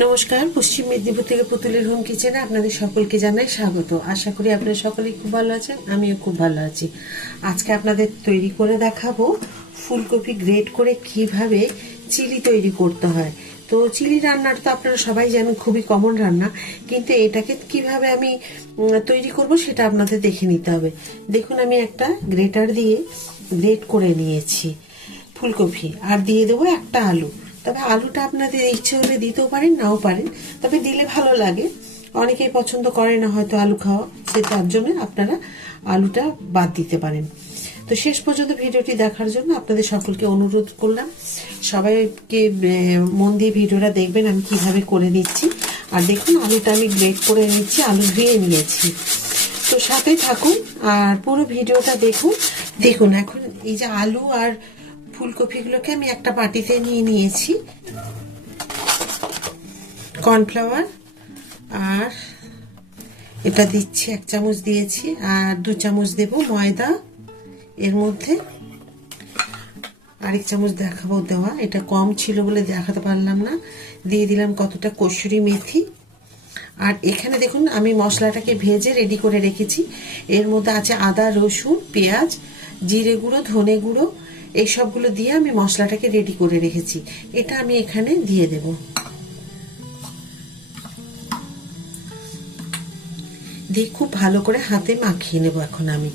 নমস্কার, পশ্চিম মেদিনীপুর থেকে পুতুলের হোম কিচেনে আপনাদের সকলকে জানাই স্বাগত। আশা করি আপনারা সকলেই খুব ভালো আছেন, আমিও খুব ভালো আছি। আজকে আপনাদের তৈরি করে দেখাবো ফুলকপি গ্রেট করে কিভাবে চিলি তৈরি করতে হয়। তো চিলি রান্নাটা তো আপনারা সবাই জানেন, খুবই কমন রান্না, কিন্তু এটাকে কিভাবে আমি তৈরি করব সেটা আপনাদের দেখে নিতে হবে। দেখুন, আমি একটা গ্রেটার দিয়ে গ্রেট করে নিয়েছি ফুলকপি, আর দিয়ে দেবো একটা আলু। তবে আলুটা আপনাদের ইচ্ছে হলে দিতেও পারেন, নাও পারেন, তবে দিলে ভালো লাগে। অনেকেই পছন্দ করে না হয়তো আলু খাওয়া, সে তার জন্য আপনারা আলুটা বাদ দিতে পারেন। তো শেষ পর্যন্ত ভিডিওটি দেখার জন্য আপনাদের সকলকে অনুরোধ করলাম, সবাইকে মন দিয়ে ভিডিওটা দেখবেন আমি কিভাবে করে নিচ্ছি। আর দেখুন, আলুটা আমি গ্রেট করে নিচ্ছি, আলু ধুয়ে নিয়েছি। তো সাথে থাকুন আর পুরো ভিডিওটা দেখুন। দেখুন, এখন এই যে আলু আর ফুলকপিগুলোকে আমি একটা বাটিতে নিয়ে নিয়েছি। কর্নফ্লাওয়ার আর এটা দিচ্ছি, 1 চামচ দিয়েছি, আর 2 চামচ দেব ময়দা এর মধ্যে। আরেক চামচ দেখাবো দেওয়া, এটা কম ছিল বলে দেখাতে পারলাম না। দিয়ে দিলাম কতটা কসুরি মেথি। আর এখানে দেখুন, আমি মশলাটাকে ভেজে রেডি করে রেখেছি। এর মধ্যে আছে আদা, রসুন, পেঁয়াজ, জিরে গুঁড়ো, ধনে গুঁড়ো, এই সবগুলো দিয়ে আমি মশলাটাকে রেডি করে রেখেছি। এটা আমি এখানে দিয়ে দেব। দিয়ে খুব ভালো করে হাতে মাখিয়ে নেব। এখন আমি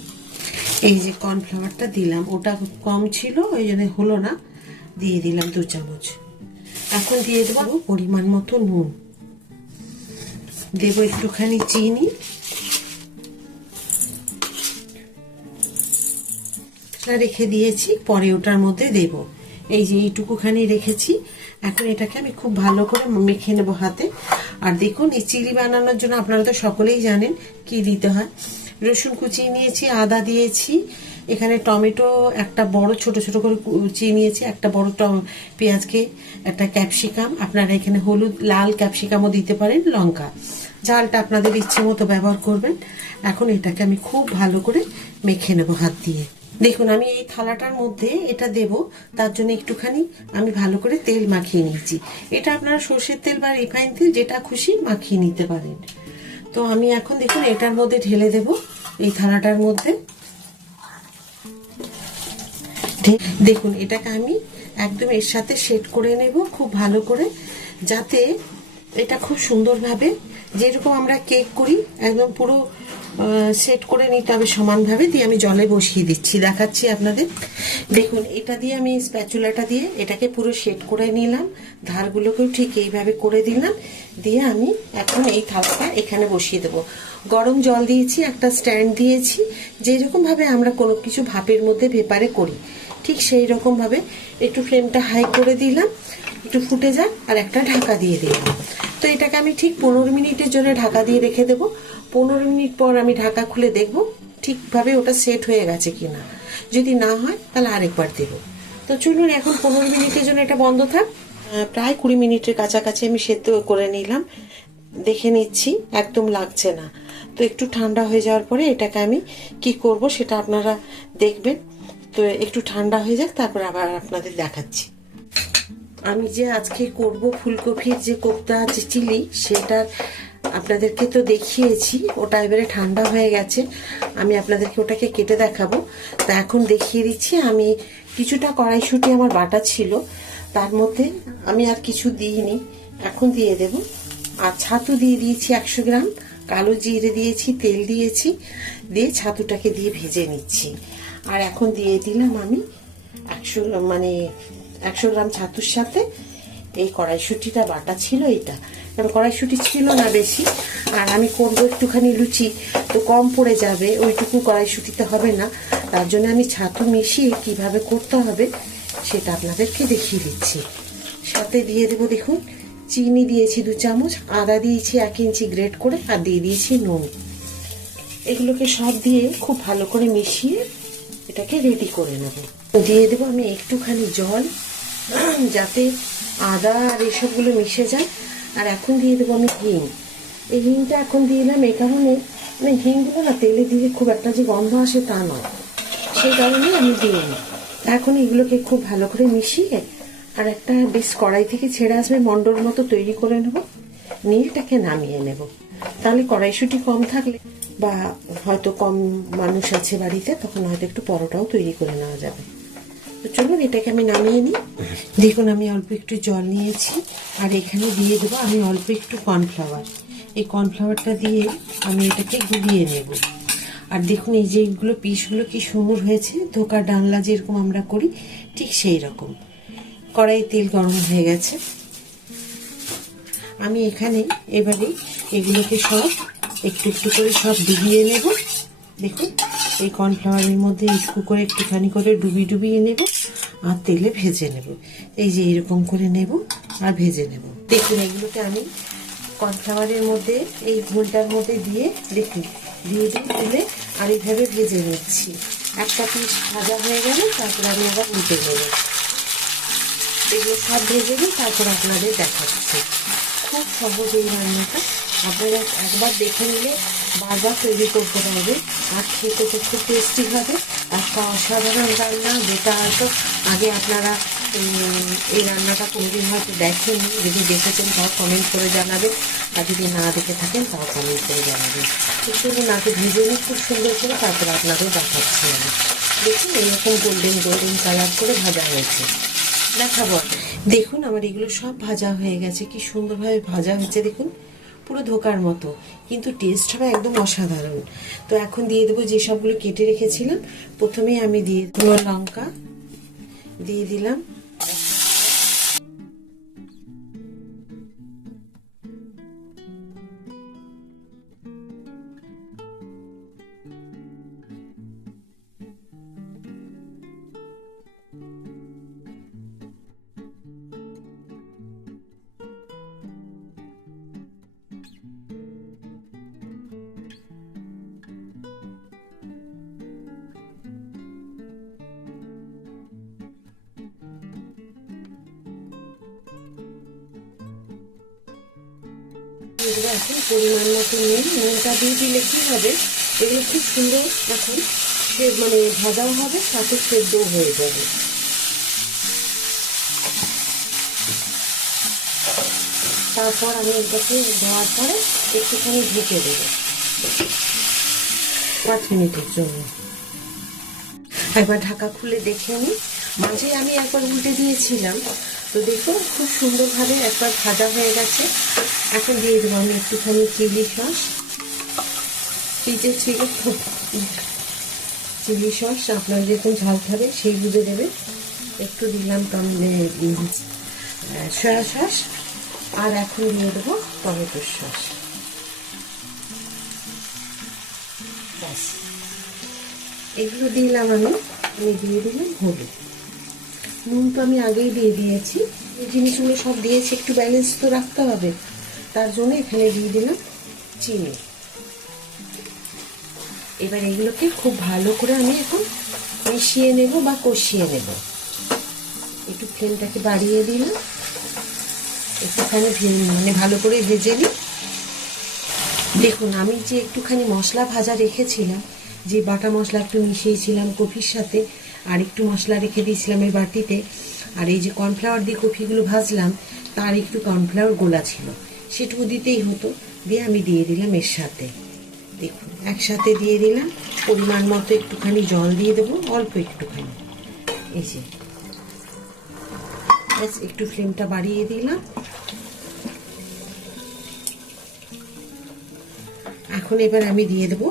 এই যে কর্নফ্লাওয়ারটা দিলাম, ওটা কম ছিল ওই জন্য হলো না, দিয়ে দিলাম 2 চামচ। এখন দিয়ে দেবো পরিমাণ মতো নুন, দেবো একটুখানি চিনি, রেখে দিয়েছি, পরে ওটার মধ্যে দেব। এই যে এইটুকুখানি রেখেছি। এখন এটাকে আমি খুব ভালো করে মেখে নেব হাতে। আর দেখুন, এই চিলি বানানোর জন্য আপনারা তো সকলেই জানেন কি দিতে হয়। রসুন কুচিয়ে নিয়েছি, আদা দিয়েছি, এখানে টমেটো একটা বড় ছোট ছোট করে কুচিয়ে নিয়েছি, একটা বড় পেঁয়াজকে, একটা ক্যাপসিকাম, আপনারা এখানে হলুদ লাল ক্যাপসিকামও দিতে পারেন, লঙ্কা, ঝালটা আপনাদের ইচ্ছে মতো ব্যবহার করবেন। এখন এটাকে আমি খুব ভালো করে মেখে নেব হাত দিয়ে। দেখুন, আমি এই থালাটার মধ্যে এটা দেব, তার জন্য একটুখানি আমি ভালো করে তেল মাখিয়ে নিয়েছি। এটা আপনারা সর্ষের তেল বা রিফাইন তেল যেটা খুশি মাখিয়ে নিতে পারেন। তো আমি এখন দেখুন এটার মধ্যে ঢেলে দেব, এই থালাটার মধ্যে। দেখুন, এটাকে আমি একদম এর সাথে সেট করে নেব খুব ভালো করে, যাতে এটা খুব সুন্দরভাবে, যেরকম আমরা কেক করি একদম পুরো সেট করে নিতে হবে সমানভাবে। দিয়ে আমি জলে বসিয়ে দিচ্ছি, দেখাচ্ছি আপনাদের। দেখুন, এটা দিয়ে আমি স্প্যাচুলাটা দিয়ে এটাকে পুরো সেট করে নিলাম, ধারগুলোকেও ঠিক এইভাবে করে দিলাম। দিয়ে আমি এখন এই থালাটা এখানে বসিয়ে দেবো। গরম জল দিয়েছি, একটা স্ট্যান্ড দিয়েছি, যেরকমভাবে আমরা কোনো কিছু ভাপের মধ্যে ভেপারে করি ঠিক সেই রকমভাবে একটু ফ্লেমটা হাই করে দিলাম, একটু ফুটে যাক, আর একটা ঢাকা দিয়ে দিলাম। তো এটাকে আমি ঠিক 15 মিনিটের জন্য ঢাকা দিয়ে রেখে দেবো। 15 মিনিট পর আমি ঢাকা খুলে দেখবো ঠিকভাবে ওটা সেট হয়ে গেছে কিনা। যদি না হয় তাহলে আরেকবার দেব। তো চলুন, এখন 15 মিনিটের জন্য এটা বন্ধ থাক। প্রায় 20 মিনিটের কাছাকাছি আমি সেদ্ধ করে নিলাম, দেখে নিচ্ছি একদম লাগছে না। তো একটু ঠান্ডা হয়ে যাওয়ার পরে এটাকে আমি কি করব সেটা আপনারা দেখবেন। তো একটু ঠান্ডা হয়ে যাক, তারপর আবার আপনাদের দেখাচ্ছি। আমি যে আজকে করব ফুলকপির যে কোপ্তা আছে চিলি, সেটা আপনাদেরকে তো দেখিয়েছি, ওটা এবারে ঠান্ডা হয়ে গেছে। আমি আপনাদেরকে ওটাকে কেটে দেখাবো। তা এখন দেখিয়ে দিচ্ছি। আমি কিছুটা কড়াইশুঁটি আমার বাটা ছিল, তার মধ্যে আমি আর কিছু দিইনি, এখন দিয়ে দেব। আর ছাতু দিয়ে দিয়েছি 100 গ্রাম, কালো জিরে দিয়েছি, তেল দিয়েছি, দিয়ে ছাতুটাকে দিয়ে ভেজে নিচ্ছি। আর এখন দিয়ে দিলাম আমি 100 গ্রাম ছাতুর সাথে এই কড়াইশুঁটিটা বাটা ছিল, এটা কারণ কড়াইশুঁটি ছিল না বেশি, আর আমি করবো একটুখানি লুচি, তো কম পড়ে যাবে, ওইটুকু কড়াইশুঁটিতে হবে না। তার জন্য আমি ছাতু মিশিয়ে কিভাবে করতে হবে সেটা আপনাদেরকে দেখিয়ে দিচ্ছি। সাথে দিয়ে দেবো, দেখুন, চিনি দিয়েছি 2 চামচ, আদা দিয়েছি 1 ইঞ্চি গ্রেট করে, আর দিয়ে দিয়েছি নুন। এগুলোকে সব দিয়ে খুব ভালো করে মিশিয়ে এটাকে রেডি করে নেব। দিয়ে দেবো আমি একটুখানি জল, যাতে আদা আর এসবগুলো মিশে যায়। আর এখন দিয়ে দেবো আমি হিং। এই হিংটা এখন দিয়ে দিলাম এই কারণে, মানে হিংগুলো না তেলে দিলে খুব একটা যে গন্ধ আসে তা নয়, সেই কারণেই আমি দিই। এখন এগুলোকে খুব ভালো করে মিশিয়ে আর একটা বেশ কড়াই থেকে ছেড়ে আসবে মন্ডল মতো তৈরি করে নেব, নিয়ে এটাকে নামিয়ে নেব। তাহলে কড়াইশুঁটি কম থাকলে বা হয়তো কম মানুষ আছে বাড়িতে, তখন হয়তো একটু পরোটাও তৈরি করে নেওয়া যাবে। তো চলুন এটাকে আমি নামিয়ে নিই। দেখুন আমি অল্প একটু জল নিয়েছি, আর এখানে দিয়ে দেবো আমি অল্প একটু কর্নফ্লাওয়ার। এই কর্নফ্লাওয়ারটা দিয়ে আমি এটাকে গুলিয়ে নেব। আর দেখুন এই যে এইগুলো পিসগুলো কি সুন্দর হয়েছে, ধোকার ডালনা যেরকম আমরা করি ঠিক সেই রকম। কড়াই তেল গরম হয়ে গেছে, আমি এখানে এবারে এগুলোকে সব একটু একটু করে সব ডুবিয়ে নেব। দেখুন এই কর্নফ্লাওয়ারের মধ্যে একটু করে একটুখানি করে ডুবিয়ে নেব, আর তেলে ভেজে নেব। এই যে এরকম করে নেব আর ভেজে নেব। দেখুন এগুলোকে আমি কর্নফ্লাওয়ারের মধ্যে এই ঘোলটার মধ্যে দিয়ে দেখুন দিয়ে তুলে আর এইভাবে ভেজে নিচ্ছি। একটা পিস ভাজা হয়ে গেলে তারপর আমি আবার উল্টে নেব। এগুলো সব ভেজে নিই, তারপর আপনাদের দেখাচ্ছি। খুব সহজ এই রান্নাটা, আপনারা একবার দেখে নিলে বারবার তৈরি করতে পারবে, আর খেতে তো খুব টেস্টি হবে। একটা অসাধারণ রান্না, যেটা হয়তো আগে আপনারা এই রান্নাটা কোনোদিন হয়তো দেখেননি। যদি দেখেছেন তাও কমেন্ট করে জানাবেন, আর যদি না দেখে থাকেন তাও কমেন্ট করে জানাবেন। একটু নাকে ভেজে নিই খুব সুন্দর করে, তারপর আপনাদের দেখাচ্ছি আমি। দেখুন এইরকম গোল্ডেন কালার করে ভাজা হয়েছে, দেখাবো। দেখুন আমার এগুলো সব ভাজা হয়ে গেছে, কি সুন্দরভাবে ভাজা হয়েছে দেখুন, পুরো ধোকার মতো, কিন্তু টেস্ট হবে একদম অসাধারণ। তো এখন দিয়ে দেবো যে সবগুলো কেটে রেখেছিলাম। প্রথমেই আমি দিয়ে দেবো লঙ্কা, দিয়ে দিলাম এখন পরিমাণ মতো নুনটা দিয়ে দিলে কি হবে, এগুলো খুব সুন্দর এখন মানে ভাজাও হবে, সাথে সেদ্ধও হয়ে যাবে। তারপর আমি এটাকে দেওয়ার পরে একটুখানি ঢেকে দেবো 5 মিনিটের জন্য। একবার ঢাকা খুলে দেখে নিই। মাঝে আমি একবার উল্টে দিয়েছিলাম, তো দেখো খুব সুন্দরভাবে একবার ভাজা হয়ে গেছে। এখন দিয়ে দেবো আমি একটুখানি চিলি সস। ফ্রিজে ছিল চিলি সস, আপনার যেরকম ঝাল খাবে সেই বুঝে দেবে। একটু দিলাম সয়া সস, আর এখন দিয়ে দেবো টমেটোর সস। ব্যাস এগুলো দিলাম আমি দিয়ে দিলাম হলুদ। নুন তো আমি আগেই দিয়ে দিয়েছি, এই জিনিসগুলো সব দিয়েছি, একটু ব্যালেন্স তো রাখতে হবে, তার জন্য এখানে দিয়ে দিলাম চিনি। এবার এগুলোকে খুব ভালো করে আমি এখন মিশিয়ে নেব বা কষিয়ে নেব। একটু ফ্লেমটাকে বাড়িয়ে দিলাম, একটুখানি মানে ভালো করে ভেজে নিই। দেখুন আমি যে একটুখানি মশলা ভাজা রেখেছিলাম, যে বাটা মশলা একটু মিশিয়েছিলাম কফির সাথে, আর একটু মশলা রেখে দিয়েছিলাম এই বাটিতে, আর এই যে কর্নফ্লাওয়ার দিয়ে কফিগুলো ভাজলাম তার একটু কর্নফ্লাওয়ার গোলা ছিল, সেটুকু দিতেই হতো। দিয়ে আমি দিয়ে দিলাম এর সাথে, দেখুন একসাথে দিয়ে দিলাম। পরিমাণ মতো একটুখানি জল দিয়ে দেবো, অল্প একটুখানি। এই যে একটু ফ্লেমটা বাড়িয়ে দিলাম। এখন এবার আমি দিয়ে দেবো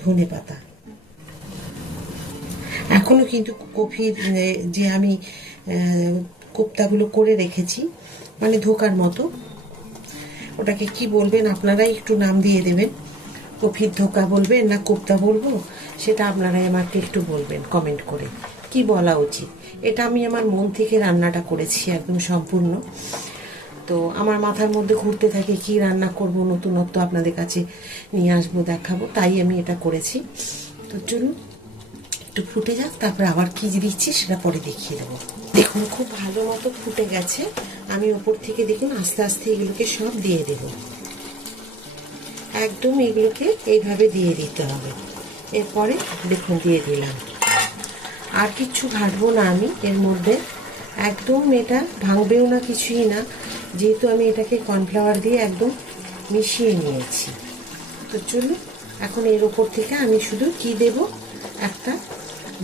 ধনে পাতা। এখনো কিন্তু কফির যে আমি কোপ্তাগুলো করে রেখেছি, মানে ধোকার মতো, ওটাকে কি বলবেন আপনারাই একটু নাম দিয়ে দেবেন। কফির ধোকা বলবেন না কোপ্তা বলবো, সেটা আপনারাই আমাকে একটু বলবেন কমেন্ট করে কি বলা উচিত। এটা আমি আমার মন থেকে রান্নাটা করেছি একদম সম্পূর্ণ। তো আমার মাথার মধ্যে ঘুরতে থাকে কি রান্না করব, নতুনত্ব আপনাদের কাছে নিয়ে আসবো, দেখাবো, তাই আমি এটা করেছি। তো চলুন একটু ফুটে যাক, তারপরে আবার কি দিচ্ছি সেটা পরে দেখিয়ে দেবো। দেখুন খুব ভালো মতো ফুটে গেছে, আমি ওপর থেকে দেখুন আস্তে আস্তে এগুলোকে সব দিয়ে দেব। একদম এগুলোকে এইভাবে দিয়ে দিতে হবে। এরপরে দেখুন দিয়ে দিলাম, আর কিচ্ছু ঘাটবো না আমি এর মধ্যে, একদম এটা ভাঙবেও না, কিছুই না, যেহেতু আমি এটাকে কর্নফ্লাওয়ার দিয়ে একদম মিশিয়ে নিয়েছি। তো চলুন এখন এর ওপর থেকে আমি শুধু কি দেব, একটা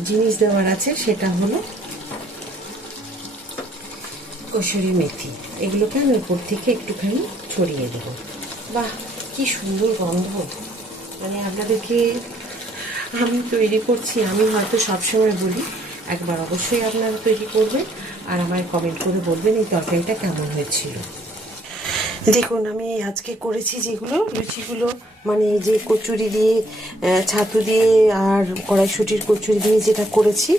জিনিস দেওয়ার আছে, সেটা হলো কসুরি মেথি। এগুলোকে আমি উপর থেকে একটুখানি ছড়িয়ে দেব। বাহ, কি সুন্দর গন্ধ! মানে আপনাদেরকে আমি তৈরি করছি, আমি হয়তো সবসময় বলি, একবার অবশ্যই আপনারা তৈরি করবেন আর আমায় কমেন্ট করে বলবেন এই তরকারিটা কেমন হয়েছিল। দেখুন আমি আজকে করেছি যেগুলো লুচিগুলো, মানে যে কচুরি দিয়ে, ছাতু দিয়ে আর কড়াইশুঁটির কচুরি দিয়ে যেটা করেছি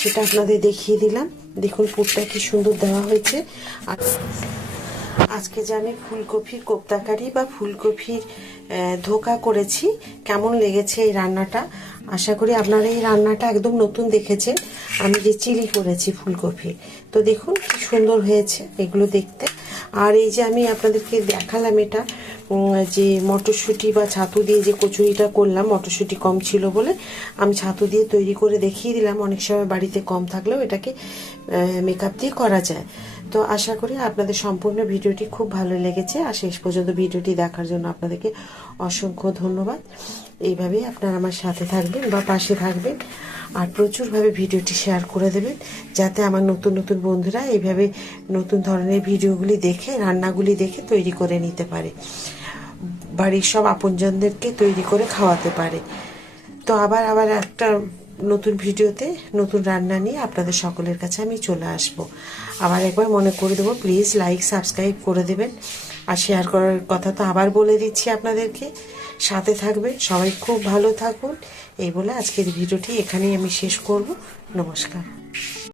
সেটা আপনাদের দেখিয়ে দিলাম। দেখুন পুরটা কি সুন্দর দেওয়া হয়েছে। আর আজকে যে আমি ফুলকপির কোপ্তাকারি বা ফুলকপির ধোকা করেছি, কেমন লেগেছে এই রান্নাটা? আশা করি আপনারা এই রান্নাটা একদম নতুন দেখেছেন। আমি যে চিলি করেছি ফুলকপি, তো দেখুন কি সুন্দর হয়েছে এগুলো দেখতে। আর এই যে আমি আপনাদেরকে দেখালাম এটা যে মটরশুঁটি বা ছাতু দিয়ে যে কচুরিটা করলাম, মটরশুঁটি কম ছিল বলে আমি ছাতু দিয়ে তৈরি করে দেখিয়ে দিলাম। অনেক সময় বাড়িতে কম থাকলেও এটাকে মেকআপ দিয়ে করা যায়। তো আশা করি আপনাদের সম্পূর্ণ ভিডিওটি খুব ভালো লেগেছে, আর শেষ পর্যন্ত ভিডিওটি দেখার জন্য আপনাদেরকে অসংখ্য ধন্যবাদ। এইভাবেই আপনারা আমার সাথে থাকবেন বা পাশে থাকবেন, আর প্রচুরভাবে ভিডিওটি শেয়ার করে দেবেন, যাতে আমার নতুন নতুন বন্ধুরা এইভাবে নতুন ধরনের ভিডিওগুলি দেখে, রান্নাগুলি দেখে তৈরি করে নিতে পারে, বাড়ির সব আপনজনদেরকে তৈরি করে খাওয়াতে পারে। তো আবার একটা নতুন ভিডিওতে নতুন রান্না নিয়ে আপনাদের সকলের কাছে আমি চলে আসব। আবার একবার মনে করে দেবো, প্লিজ লাইক সাবস্ক্রাইব করে দেবেন, আর শেয়ার করার কথা তো আবার বলে দিচ্ছি আপনাদেরকে। সাথে থাকবেন, সবাই খুব ভালো থাকুন। এই বলে আজকের ভিডিওটি এখানেই আমি শেষ করব। নমস্কার।